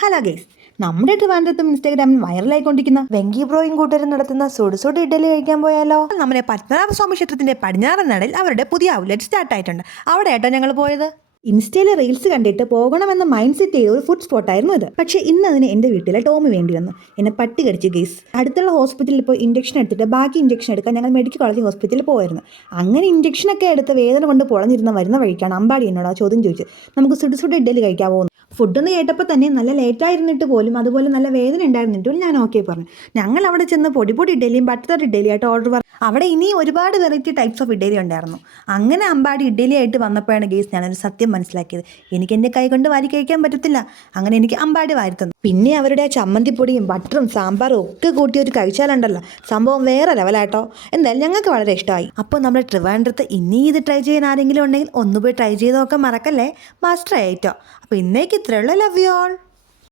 Hello guys, നമ്മുടെ ട്രിവാൻഡ്രത്തും ഇൻസ്റ്റാഗ്രാമിൽ വൈറലായിക്കൊണ്ടിരിക്കുന്ന വെങ്കി ബ്രോയും കൂട്ടരും നടത്തുന്ന സുടുസുട് ഇഡലി കഴിക്കാൻ പോയാലോ? നമ്മുടെ പത്മനാഭസ്വാമി ക്ഷേത്രത്തിന്റെ പടിഞ്ഞാറൻ നടയിൽ അവരുടെ പുതിയ ഔട്ട്ലെറ്റ് സ്റ്റാർട്ട് ആയിട്ടുണ്ട്. അവിടെ ആയിട്ടോ ഞങ്ങൾ പോയത്. ഇൻസ്റ്റയിലെ റീൽസ് കണ്ടിട്ട് പോകണമെന്ന മൈൻഡ് സെറ്റ് ചെയ്ത ഒരു ഫുഡ് സ്പോട്ടായിരുന്നു ഇത്. പക്ഷേ ഇന്ന് അതിന് എൻ്റെ വീട്ടിലെ ടോമി വേണ്ടി വന്നു. എന്നെ പട്ടി കടിച്ചു ഗൈസ്. അടുത്തുള്ള ഹോസ്പിറ്റലിൽ പോയി ഇഞ്ചക്ഷൻ എടുത്തിട്ട് ബാക്കി ഇഞ്ചക്ഷൻ എടുക്കാൻ ഞങ്ങൾ മെഡിക്കൽ കോളേജ് ഹോസ്പിറ്റലിൽ പോയിരുന്നു. അങ്ങനെ ഇഞ്ചക്ഷനൊക്കെ എടുത്ത് വേദന കൊണ്ട് പൊളഞ്ഞിരുന്ന വരുന്ന വഴിക്കാണ് അമ്പാടി എന്നോട് ആ ചോദ്യം ചോദിച്ചത്, നമുക്ക് സുടുസുട് ഇഡലി കഴിക്കാമോ? ഫുഡൊന്ന് കേട്ടപ്പോൾ തന്നെ നല്ല ലേറ്റായിരുന്നിട്ട് പോലും അതുപോലെ നല്ല വേദന ഉണ്ടായിരുന്നിട്ടും ഞാൻ ഓക്കെ പറഞ്ഞു. ഞങ്ങൾ അവിടെ ചെന്ന് പൊടി ഇഡലിയും ബട്ടർ ഇഡലിയായിട്ട് ഓർഡർ പറഞ്ഞു. അവിടെ ഇനി ഒരുപാട് വെറൈറ്റി ടൈപ്സ് ഓഫ് ഇഡലി ഉണ്ടായിരുന്നു. അങ്ങനെ അമ്പാടി ഇഡലിയായിട്ട് വന്നപ്പോഴാണ് ഗേസ് ഞാനൊരു സത്യം മനസ്സിലാക്കിയത്. എനിക്ക് എൻ്റെ കൈ കൊണ്ട് വാരി കഴിക്കാൻ പറ്റത്തില്ല. അങ്ങനെ എനിക്ക് അമ്പാടി വാരി തന്നു. പിന്നെ അവരുടെ ചമ്മന്തിപ്പൊടിയും ബട്ടറും സാമ്പാറും ഒക്കെ കൂട്ടി ഒരു കഴിച്ചാലുണ്ടല്ലോ, സംഭവം വേറെ ലെവലാട്ടോ. എന്തായാലും ഞങ്ങൾക്ക് വളരെ ഇഷ്ടമായി. അപ്പോൾ നമ്മുടെ ട്രിവാൻഡ്രത്ത് ഇനി ഇത് ട്രൈ ചെയ്യാൻ ആരെങ്കിലും ഉണ്ടെങ്കിൽ ഒന്നുപോയി ട്രൈ ചെയ്ത് നോക്കാൻ മറക്കല്ലേ. മസ്റ്റ് ട്രൈ ആയിട്ടോ. അപ്പോൾ ഇന്നേക്ക് ഇത്രയുള്ള. Love you all.